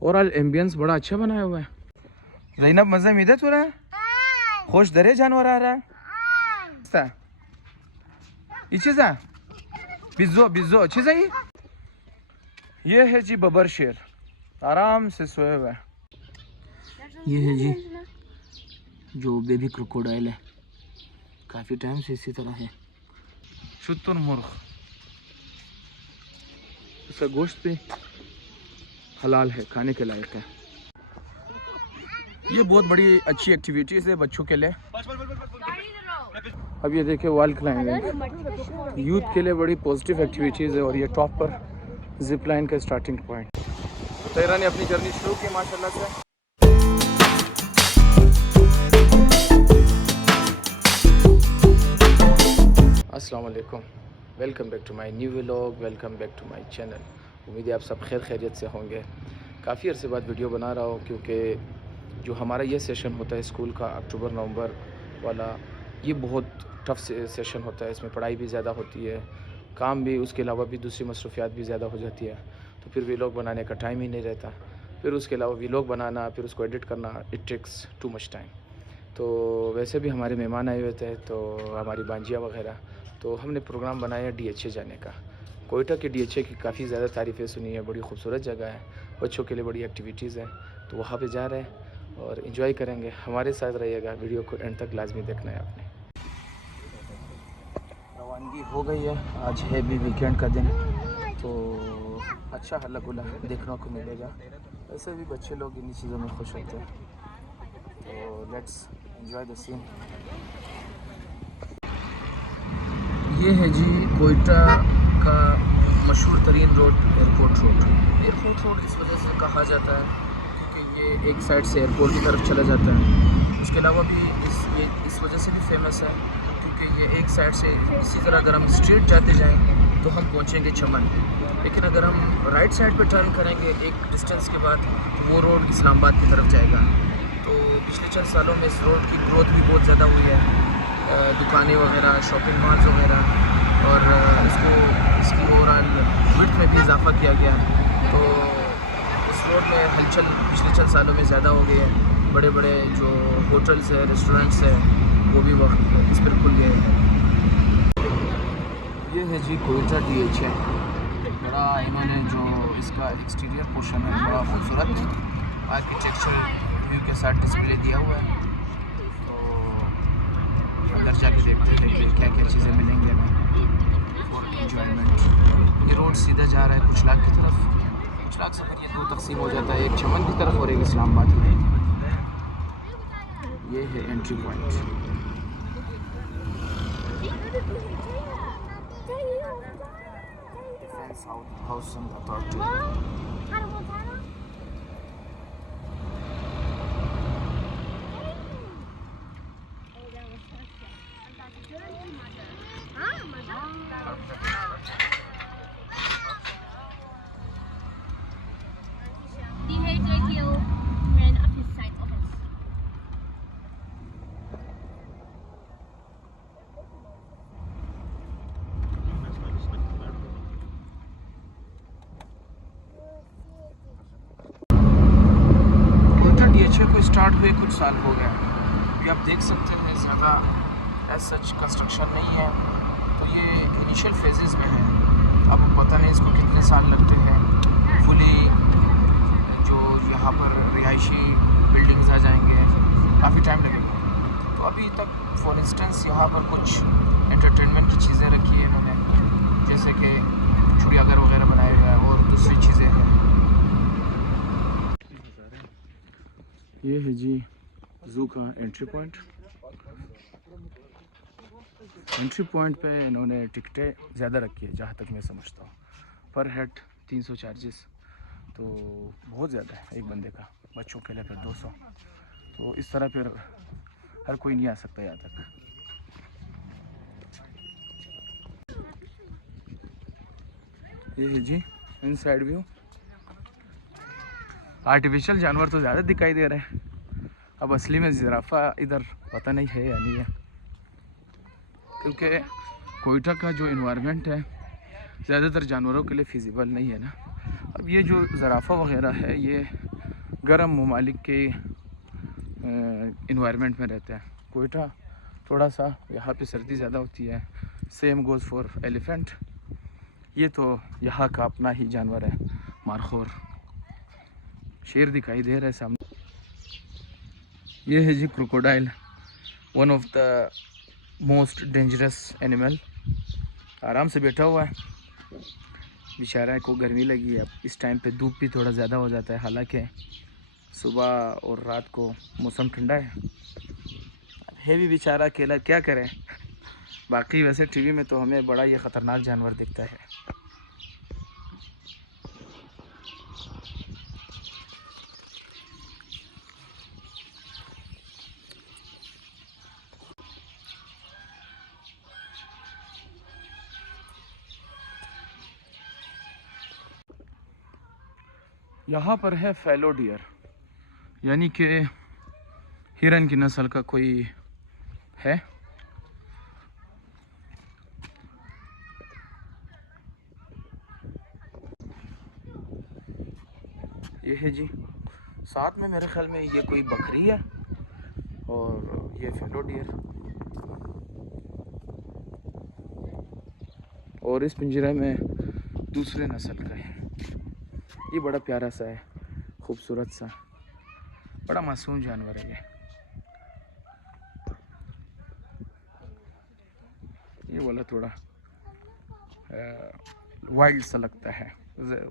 Overall ambience बड़ा अच्छा बनाया हुआ है। ज़ैनब मज़े में इधर रहा है, खुश दरे जानवर आ रहा है। बिज्जो बिज्जो चीज़ है। ये है जी बबर शेर, आराम से सोए हुआ है। ये है जी जो बेबी क्रोकोडाइल है, काफ़ी टाइम से इसी तरह है। शुतुरमुर्ग, उसका गोश्त भी हलाल है, खाने के लायक है। ये बहुत बड़ी अच्छी एक्टिविटीज़ है बच्चों के लिए। अब ये देखिए वॉल क्लाइंबिंग यूथ के लिए बड़ी पॉजिटिव एक्टिविटीज़ है और ये टॉप पर जिप लाइन का स्टार्टिंग पॉइंट। तैरा ने अपनी जर्नी शुरू की माशाल्लाह से। अस्सलाम वालेकुम, welcome back to my new vlog, welcome back to my channel. उम्मीद है आप सब खैर खैरियत से होंगे। काफ़ी अरसे बाद वीडियो बना रहा हूँ क्योंकि जो हमारा ये सेशन होता है स्कूल का अक्टूबर नवंबर वाला, ये बहुत टफ सेशन होता है। इसमें पढ़ाई भी ज़्यादा होती है, काम भी, उसके अलावा भी दूसरी मसरूफियात भी ज़्यादा हो जाती है, तो फिर व्लॉग बनाने का टाइम ही नहीं रहता। फिर उसके अलावा व्लॉग बनाना, फिर उसको एडिट करना, it takes too much time. तो वैसे भी हमारे मेहमान आए हुए थे, तो हमारी बांजिया वगैरह, तो हमने प्रोग्राम बनाया DHA जाने का। कोयटा के DHA की काफ़ी ज़्यादा तारीफ़ें सुनी है, बड़ी खूबसूरत जगह है, बच्चों के लिए बड़ी एक्टिविटीज़ है, तो वहाँ पे जा रहे हैं और इन्जॉय करेंगे। हमारे साथ रहिएगा, वीडियो को एंड तक लाजमी देखना है आपने। रवानगी हो गई है, आज है भी वीकेंड का दिन, तो अच्छा हल्ला गुल्ला देखने को मिलेगा। ऐसे भी बच्चे लोग इन्हीं चीज़ों में खुश होते हैं, तो लेट्स एंजॉय द सीन। ये है जी कोयटा का मशहूर तरीन road, airport road. Airport road इस वजह से कहा जाता है क्योंकि ये एक साइड से एयरपोर्ट की तरफ चला जाता है। उसके अलावा भी ये इस वजह से भी फेमस है क्योंकि ये एक साइड से, इसी तरह अगर हम स्ट्रेट जाते जाएं तो हम पहुंचेंगे चमन, लेकिन अगर हम राइट साइड पे टर्न करेंगे एक डिस्टेंस के बाद तो वो रोड इस्लामाबाद की तरफ जाएगा। तो पिछले चंद सालों में इस रोड की ग्रोथ भी बहुत ज़्यादा हुई है, दुकानें वगैरह, शॉपिंग मॉल्स वगैरह, और इसकी ओवरऑल विड्थ में भी इजाफा किया गया। तो उस रोड में हलचल पिछले चंद सालों में ज़्यादा हो गई है। बड़े बड़े जो होटल्स है, रेस्टोरेंट्स है, वो भी वक्त इस पर खुल गए हैं। ये है जी कोयटा DHA, बड़ा इन्होंने जो इसका एक्सटीरियर पोर्शन है बड़ा खूबसूरत आर्किटेक्चर व्यू के साथ डिस्प्ले दिया हुआ है। अंदर जाके देखते हैं कि क्या क्या चीज़ें मिलेंगी हमें फॉर एंजॉयमेंट। ये रोड सीधा जा रहा है कुचलाग की तरफ। कुचलाग से फिर ये दो तकसीम हो जाता है, एक चमन की तरफ और एक इस्लामाबाद की तरफ। ये है entry point. Defence housing authority. को स्टार्ट हुए कुछ साल हो गया, अभी आप देख सकते हैं ज़्यादा एज सच कंस्ट्रक्शन नहीं है, तो ये इनिशियल फेजेस में है। अब पता नहीं इसको कितने साल लगते हैं फुली जो यहाँ पर रिहायशी बिल्डिंग्स आ जाएंगे, काफ़ी टाइम लगेगा। तो अभी तक फॉर इंस्टेंस यहाँ पर कुछ एंटरटेनमेंट की चीज़ें रखी है इन्होंने, जैसे कि चिड़ियाघर वगैरह बनाए हुए हैं और दूसरी चीज़ें हैं। ये है जी ज़ू का एंट्री पॉइंट। एंट्री पॉइंट पे इन्होंने टिकटें ज़्यादा रखी है जहाँ तक मैं समझता हूँ, पर हेड 300 चार्जेस, तो बहुत ज़्यादा है एक बंदे का। बच्चों के लिए फिर 200, तो इस तरह फिर हर कोई नहीं आ सकता यहाँ तक। ये है जी इनसाइड व्यू। आर्टिफिशियल जानवर तो ज़्यादा दिखाई दे रहे हैं, अब असली में जिराफा इधर पता नहीं है या नहीं है, क्योंकि कोयटा का जो इन्वायरमेंट है ज़्यादातर जानवरों के लिए फिजिबल नहीं है ना। अब ये जो ज़राफ़ा वगैरह है ये गर्म ममालिक के इन्वायरमेंट में रहते हैं। कोयटा थोड़ा सा यहाँ पे सर्दी ज़्यादा होती है। Same goes for elephant. ये तो यहाँ का अपना ही जानवर है, मारखोर। शेर दिखाई दे रहा है सामने। ये है जी crocodile, one of the most dangerous animal. आराम से बैठा हुआ है, बेचारा को गर्मी लगी है। अब इस टाइम पे धूप भी थोड़ा ज़्यादा हो जाता है, हालांकि सुबह और रात को मौसम ठंडा है भी बेचारा अकेला, क्या करें। बाकी वैसे टीवी में तो हमें बड़ा ये ख़तरनाक जानवर दिखता है। यहाँ पर है फैलो डियर, यानी कि हिरन की नस्ल का कोई है। ये है जी, साथ में मेरे ख्याल में ये कोई बकरी है और ये फैलो डियर। और इस पिंजरे में दूसरे नस्ल का है। ये बड़ा प्यारा सा है, खूबसूरत सा, बड़ा मासूम जानवर है ये वाला थोड़ा वाइल्ड सा लगता है।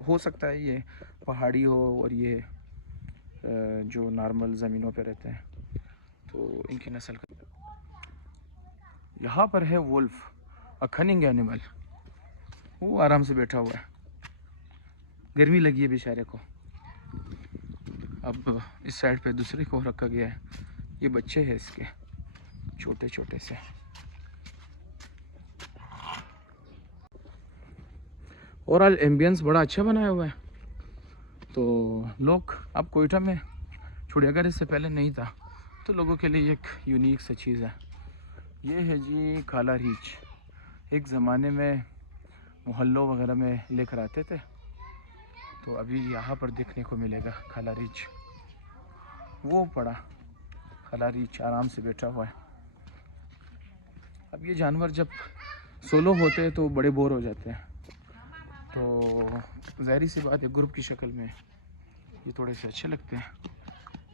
हो सकता है ये पहाड़ी हो और ये जो नॉर्मल ज़मीनों पे रहते हैं, तो इनकी नस्ल का। यहाँ पर है वुल्फ, अ कनिंग एनिमल। वो आराम से बैठा हुआ है, गर्मी लगी है बेचारे को। अब इस साइड पे दूसरे को रखा गया है। ये बच्चे हैं इसके, छोटे छोटे से। और आज एम्बियंस बड़ा अच्छा बनाया हुआ है। तो लोग, अब कोयटा में चिड़ियाघर इससे पहले नहीं था, तो लोगों के लिए एक यूनिक सा चीज़ है। ये है जी काला रीछ। एक ज़माने में मोहल्लों वगैरह में लेकर आते थे, तो अभी यहाँ पर देखने को मिलेगा काला रीछ। वो पड़ा काला रीछ आराम से बैठा हुआ है। अब ये जानवर जब सोलो होते हैं तो बड़े बोर हो जाते हैं, तो ज़ाहिर सी बात है ग्रुप की शक्ल में ये थोड़े से अच्छे लगते हैं।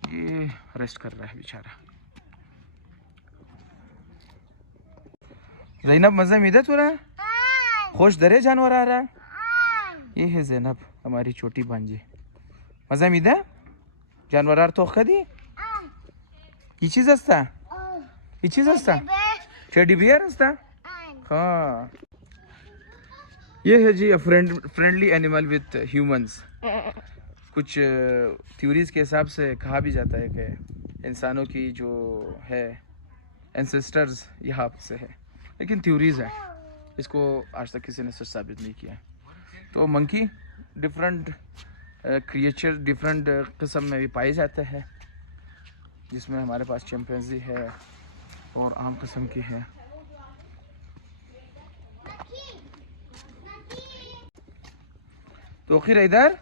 ये रेस्ट कर रहा है बेचारा। ज़ैनब, मज़ा में इधर तुरा खुश दरे जानवर आ रहा है। ये है ज़ैनब, हमारी छोटी भांजी। मज़ा में इधर जानवर तो कदी ये चीज़ असता, ये चीज़ असता टेडी बियर असता। हाँ, ये है जी फ्रेंडली एनिमल विथ ह्यूमंस। कुछ थ्योरीज के हिसाब से कहा भी जाता है कि इंसानों की जो है एंसेस्टर्स यहाँ से है, लेकिन थ्योरीज है, इसको आज तक किसी ने सच साबित नहीं किया है। तो मंकी डिफरेंट क्रिएचर डिफरेंट किस्म में भी पाए जाते हैं, जिसमें हमारे पास चिंपैंजी है और आम किस्म की है। तो आखिर इधर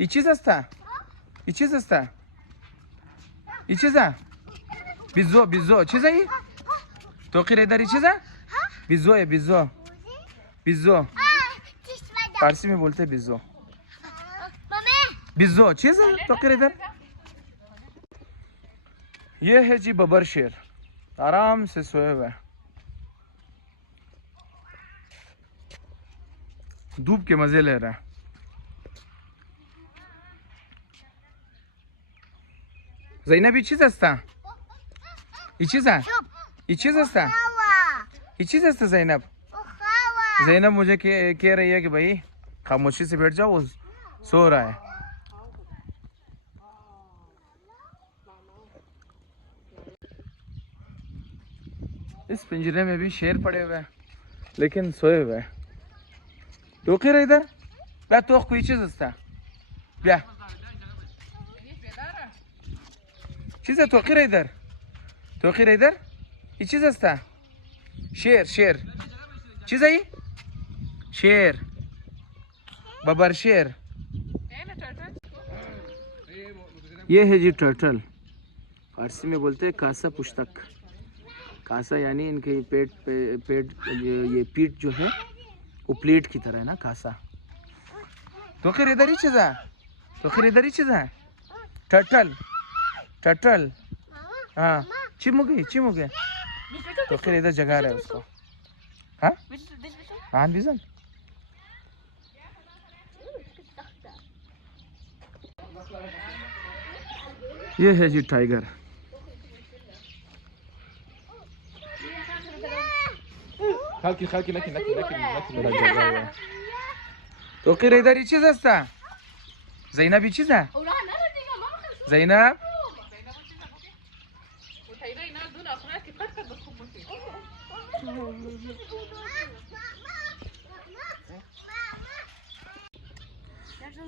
ये चीज़ असता, ये चीज़ असता, ये चीज़ा बिज़ो बिज़ो चीज़ है। तो आखिर इधर ये चीज़ा बिज़ो है, बिज़ो बिज़ो फारसी में बोलते हैं बिज़ो, बिज़ो चीज़ है। तो आखिर इधर ये है जी बबर शेर, आराम से सोए हुए, धूप के मजे ले रहा है। ज़ैनब, ये चीज़ असता, ये चीज़ा, ये चीज़ असता, ये चीज़ असता। ज़ैनब, ज़ैनब मुझे कह रही है कि भाई खामोशी से बैठ जाओ, वो सो रहा है। इस पिंजरे में भी शेर पड़े हुए हैं, लेकिन सोए हुए हैं। तो खैर इधर ला तो कोई चीज़ असता क्या चीज़ है। तो खैर इधर, तो खैर इधर ये चीज़ असता शेर, शेर चीज़ है, शेर बबर शेर। ये है जी टर्टल, फारसी में बोलते हैं कासा पुस्तक। कासा यानी इनके पेट ये पीठ जो है वो प्लेट की तरह है ना, कासा। तो फिर इधर ही चीज़ा, टर्टल टर्टल। हाँ चिमुगे। तो फिर इधर जगह रहा है उसको। हाँ हाँ बिजन। ये है जी टाइगर। खाकी तो फिर इधर ही चीज असता। ज़ैनब ही चीज़ है। ज़ैनब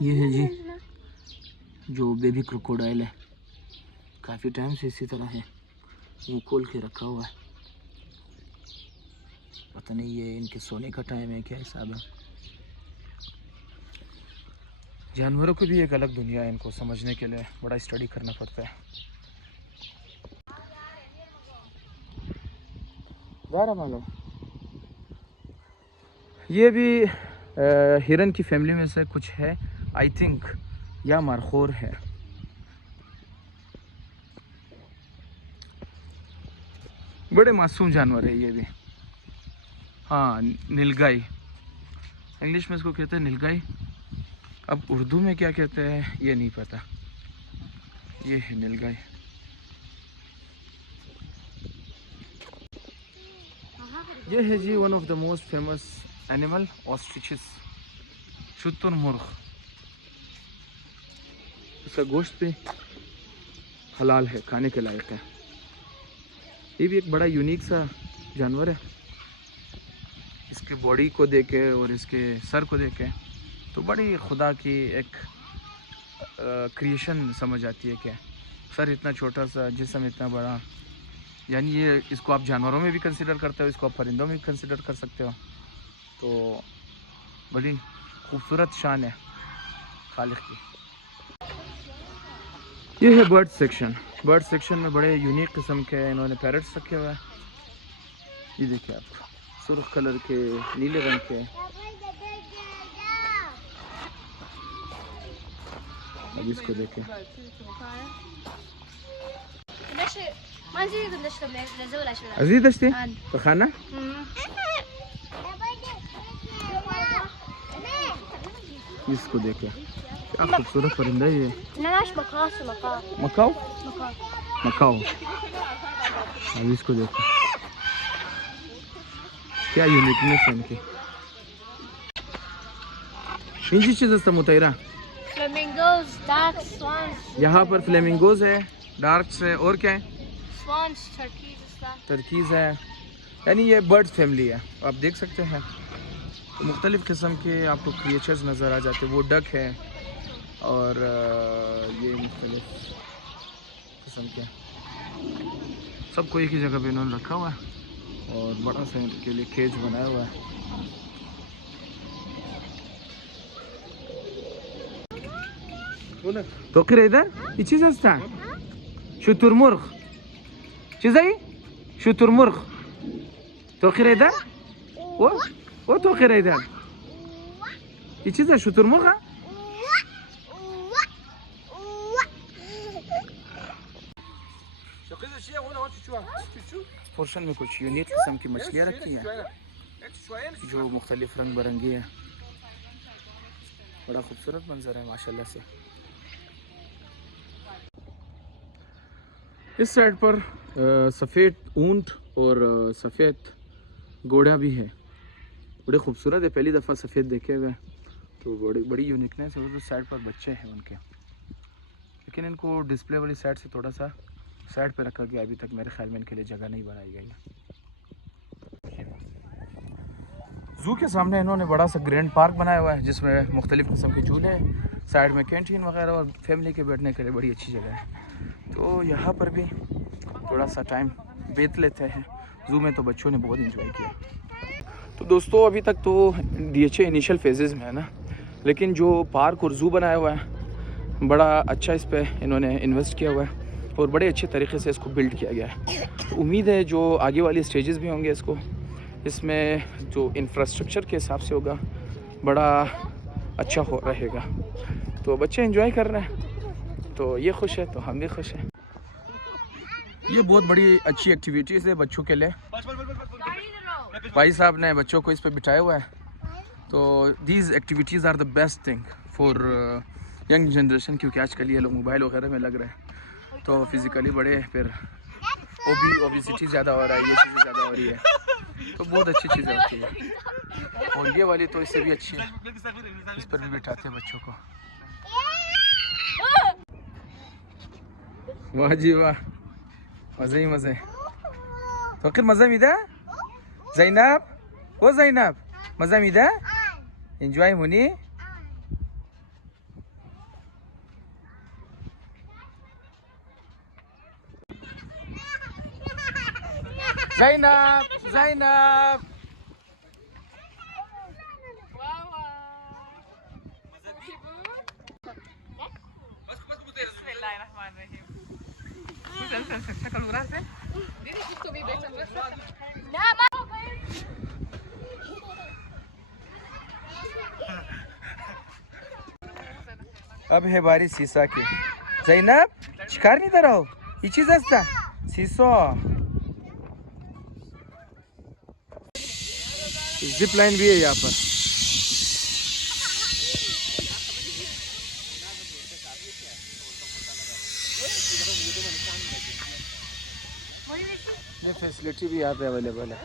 ये है जी जो बेबी क्रोकोडाइल है, काफ़ी टाइम से इसी तरह है, मुँह खोल के रखा हुआ है। पता नहीं ये इनके सोने का टाइम है, क्या हिसाब है। जानवरों की भी एक अलग दुनिया है, इनको समझने के लिए बड़ा स्टडी करना पड़ता है। मालूम ये भी हिरन की फैमिली में से कुछ है, आई थिंक, या मारखोर है। बड़े मासूम जानवर है ये भी। हाँ नीलगाय, इंग्लिश में इसको कहते हैं नीलगाय। अब उर्दू में क्या कहते हैं ये नहीं पता। ये है नीलगाय। ये है जी one of the most famous animal, ostriches, शुतुरमुर्ग। इसका गोश्त भी हलाल है, खाने के लायक है। ये भी एक बड़ा यूनिक सा जानवर है। इसकी बॉडी को देखे और इसके सर को देखे तो बड़ी खुदा की एक क्रिएशन समझ आती है। क्या सर इतना छोटा सा, जिस्म इतना बड़ा, यानी ये इसको आप जानवरों में भी कंसिडर करते हो, इसको आप परिंदों में भी कंसिडर कर सकते हो। तो बड़ी खूबसूरत शान है खालिक की। ये है बर्ड सेक्शन। बर्ड सेक्शन में बड़े यूनिक किस्म के इन्होंने पैरट्स रखे हुए हैं। ये देखिए आप, सुर्ख कलर के, नीले रंग के। अब इसको देखें। अजीज दस्ते तो खाना इसको देखें, क्या खूबसूरत परिंदा है ये। मकाओ। अब इसको देखो, क्या यूनिकनेस है इनकी। इन चीज़ मुतैरा, फ्लेमिंगोज, डार्क स्वान्स। यहाँ पर फ्लेमिंगोज है, डार्क्स है, और क्या है, स्वान्स, टर्कीज है। यानी ये बर्ड्स फैमिली है। आप देख सकते हैं तो मुख्तलिफ़ किस्म के आपको क्रिएचर्स नज़र आ जाते हैं। वो डक है और ये मुख्तलिफ़ किस्म के, सबको एक ही जगह पे इन्होंने रखा हुआ है और बड़ा सा इनके लिए केज बनाया हुआ है। तो फिर इधर ये चीज़ है शुतुरमुर्ग, चीज़ है शुतुरमुर्ग। तो फिर इधर वो तो फिर इधर ये चीज़ है शुतुरमुर्ग। पोर्शन में कुछ यूनिक किस्म की मछलियाँ रखी हैं जो मुख्तलिफ रंग बिरंगी है। बड़ा खूबसूरत मंजर है माशाल्लाह से। इस साइड पर सफ़ेद ऊंट और सफ़ेद घोड़ा भी है, बड़े खूबसूरत है। पहली दफ़ा सफ़ेद देखे हुए तो बड़ी यूनिकनेस है। उस साइड पर बच्चे हैं उनके, लेकिन इनको डिस्प्ले वाली साइड से थोड़ा सा साइड पर रखा गया। अभी तक मेरे ख्याल में इनके लिए जगह नहीं बनाई गई है। ज़ू के सामने इन्होंने बड़ा सा ग्रैंड पार्क बनाया हुआ है जिसमें मुख्तलिफ़ किस्म के झूले हैं, साइड में कैंटीन वगैरह और फैमिली के बैठने के लिए बड़ी अच्छी जगह है। तो यहाँ पर भी थोड़ा सा टाइम बीत लेते हैं। ज़ू में तो बच्चों ने बहुत इंजॉय किया। तो दोस्तों अभी तक तो DHA इनिशियल फेजेज़ में है ना, लेकिन जो पार्क और ज़ू बनाया हुआ है बड़ा अच्छा इस पे इन्होंने इन्वेस्ट किया हुआ है और बड़े अच्छे तरीके से इसको बिल्ड किया गया है। तो उम्मीद है जो आगे वाली स्टेजेस भी होंगे इसमें जो इंफ्रास्ट्रक्चर के हिसाब से होगा बड़ा अच्छा हो रहेगा। तो बच्चे एंजॉय कर रहे हैं, तो ये खुश है तो हम भी खुश हैं। ये बहुत बड़ी अच्छी एक्टिविटीज़ है बच्चों के लिए। भाई साहब ने बच्चों को इस पर बिठाया हुआ है। तो these activities are the best thing for young generation, क्योंकि आजकल ये लोग मोबाइल वगैरह में लग रहे हैं तो फिज़िकली बड़े, फिर ओबिसिटी ज़्यादा हो रहा है, ये चीज़ें ज़्यादा हो रही है, तो बहुत अच्छी चीज़ें होती है। और ये वाली तो इससे भी अच्छी है, इस पर भी बिठाते हैं बच्चों को। वाह जी वाह, मज़े ही मज़े। तो फिर मज़ा मीदा ज़ैनब, वो ज़ैनब मज़ा मीदा एंजॉय होनी। ज़ैनब ज़ैनब अब है बारी सीसा की। ज़ैनब शिकार नहीं दे रहा हो, ये चीज़ हंसता सीसो। जिप लाइन भी है यहाँ पर। ये फैसिलिटी भी यहाँ पे अवेलेबल है।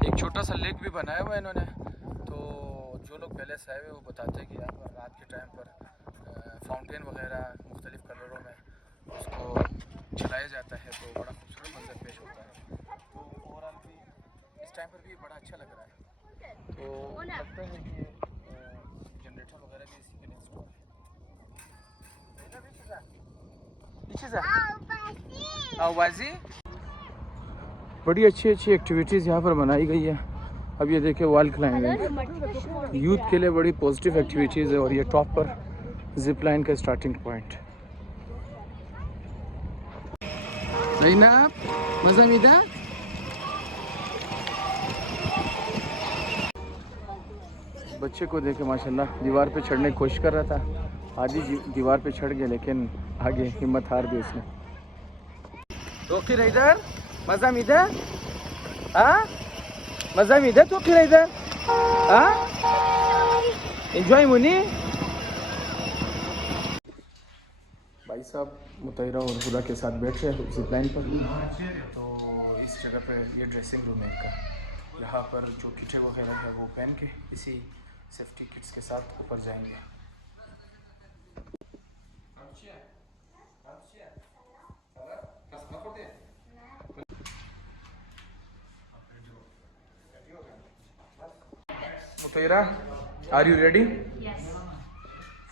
एक छोटा सा लेक भी बनाया हुआ है इन्होंने। तो जो लोग पहले से आए हुए वो बताते हैं कि यहाँ पर रात के टाइम पर फाउंटेन वगैरह मुख्तलिफ कलरों में उसको चलाया जाता है, तो बड़ा खूबसूरत मंजर पेश होता है। तो ओवरऑल भी इस टाइम पर भी बड़ा अच्छा लग रहा है। तो लगता है कि जनरेटर वगैरह भी इसी के लिए इंस्टॉल है। आवाज़ी बड़ी अच्छी अच्छी एक्टिविटीज़ यहाँ पर बनाई गई है। अब ये देखिए वॉल क्लाइंबिंग यूथ के लिए बड़ी पॉजिटिव एक्टिविटीज़ है, और ये टॉप पर जिप लाइन का स्टार्टिंग पॉइंट। ज़ैनब मज़ा मीदा। बच्चे को देखे माशाल्लाह दीवार पे चढ़ने की कोशिश कर रहा था, आधी दीवार पे चढ़ गया, लेकिन आगे हिम्मत हार दी उसने। तो फिर इधर मज़ा मीदा, हाँ मज़ा मीदा, तो फिर इधर हाँ एंजॉय मुनी। भाई साहब मुतैरा और हुदा के साथ बैठ रहे हैं जिप लाइन पर। तो इस जगह पे ये ड्रेसिंग रूम है इनका, यहाँ पर जो किटें वगैरह है वो पहन के इसी सेफ्टी किट्स के साथ ऊपर जाएंगे। मुतैरा, are you ready? Yes.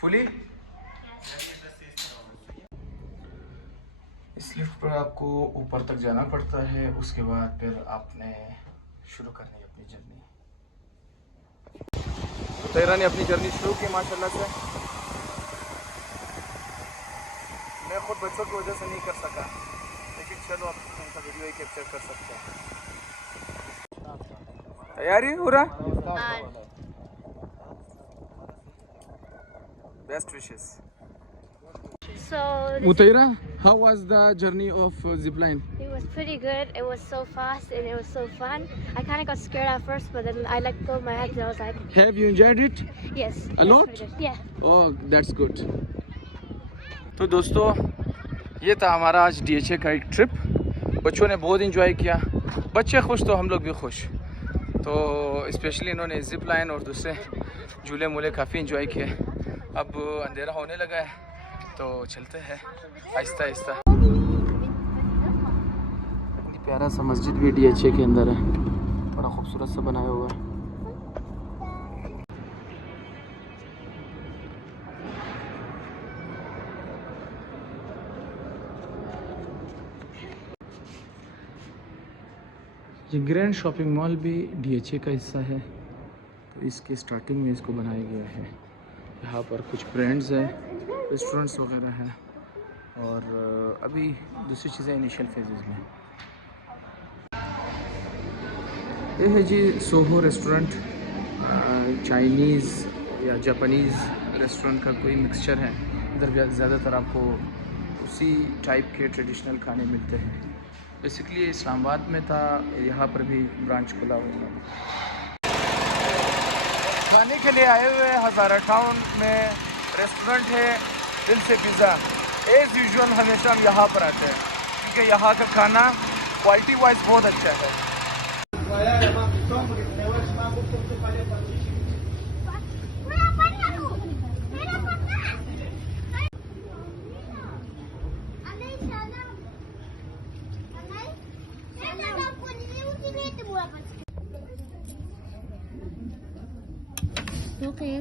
Fully? इस लिफ्ट पर आपको ऊपर तक जाना पड़ता है, उसके बाद फिर आपने शुरू करनी है अपनी जर्नी। मुतैरा ने अपनी जर्नी शुरू की माशाल्लाह से। मैं खुद बच्चों की वजह से नहीं कर सका, लेकिन चलो अब उनका वीडियो ही कैप्चर कर सकते हैं। तैयारी हो रहा? Best wishes. So Mutaira, how was the journey of zipline? it was pretty good. It was so fast and it was so fun. I kind of got scared at first, but then I let go of my head and I was like, Have you enjoyed it? yes. A lot? pretty good. Yeah. Oh, that's good. तो दोस्तों ये था हमारा आज DHA का एक trip. बच्चों ने बहुत इंजॉय किया, बच्चे खुश तो हम लोग भी खुश। तो स्पेशली इन्होंने जिप लाइन और दूसरे झूले मूले काफ़ी इंजॉय किए। अब अंधेरा होने लगा है तो चलते हैं आहिस्ता आहिस्ता। प्यारा सा मस्जिद भी DHA के अंदर है, बड़ा खूबसूरत सा बनाया हुआ है। ये ग्रैंड शॉपिंग मॉल भी DHA का हिस्सा है। तो इसके स्टार्टिंग में इसको बनाया गया है। यहाँ पर कुछ ब्रांड्स हैं, रेस्टोरेंट्स वगैरह हैं, और अभी दूसरी चीज़ें इनिशियल फेजेस में। ये है जी सोहो रेस्टोरेंट, चाइनीज़ या जापानीज़ रेस्टोरेंट का कोई मिक्सचर है। इधर ज़्यादातर आपको उसी टाइप के ट्रेडिशनल खाने मिलते हैं। बेसिकली इस्लामाबाद में था, यहाँ पर भी ब्रांच खुला हुआ है। खाने के लिए आए हुए हज़ारा टाउन में रेस्टोरेंट है दिल से पिज़्ज़ा। एज़ यूजुअल हमेशा हम यहाँ पर आते हैं क्योंकि यहाँ का खाना क्वालिटी वाइज बहुत अच्छा है। Okay.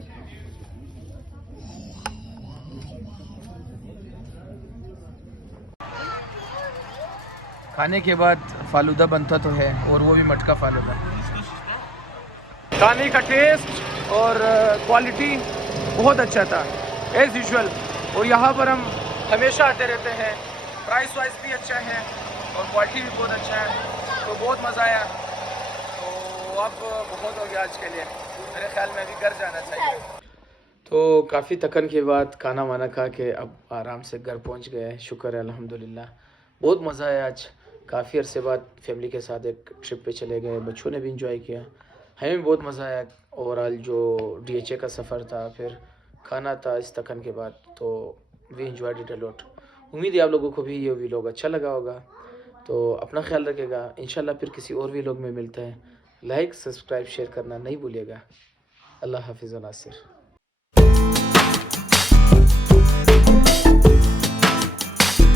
खाने के बाद फालूदा बनता तो है, और वो भी मटका फालूदा। खाने का टेस्ट और क्वालिटी बहुत अच्छा था एज़ यूजुअल, और यहाँ पर हम हमेशा आते रहते हैं। प्राइस वाइज भी अच्छा है और क्वालिटी भी बहुत अच्छा है, तो बहुत मज़ा आया। तो अब बहुत हो गया आज के लिए, मेरे ख्याल में अभी घर जाना चाहिए। तो काफ़ी थकन के बाद खाना वाना खा के अब आराम से घर पहुंच गए। शुक्र है अल्हम्दुलिल्लाह, बहुत मज़ा आया आज। काफ़ी अरसे बाद फैमिली के साथ एक ट्रिप पे चले गए, बच्चों ने भी इंजॉय किया, हमें भी बहुत मज़ा आया। ओवरऑल जो DHA का सफ़र था, फिर खाना था इस थकन के बाद, तो we enjoyed it a lot. उम्मीद है आप लोगों को भी ये व्लॉग अच्छा लगा होगा। तो अपना ख्याल रखिएगा, इंशाल्लाह फिर किसी और व्लॉग में मिलते हैं। लाइक सब्सक्राइब शेयर करना नहीं भूलिएगा। अल्लाह हाफिज़ व नासिर।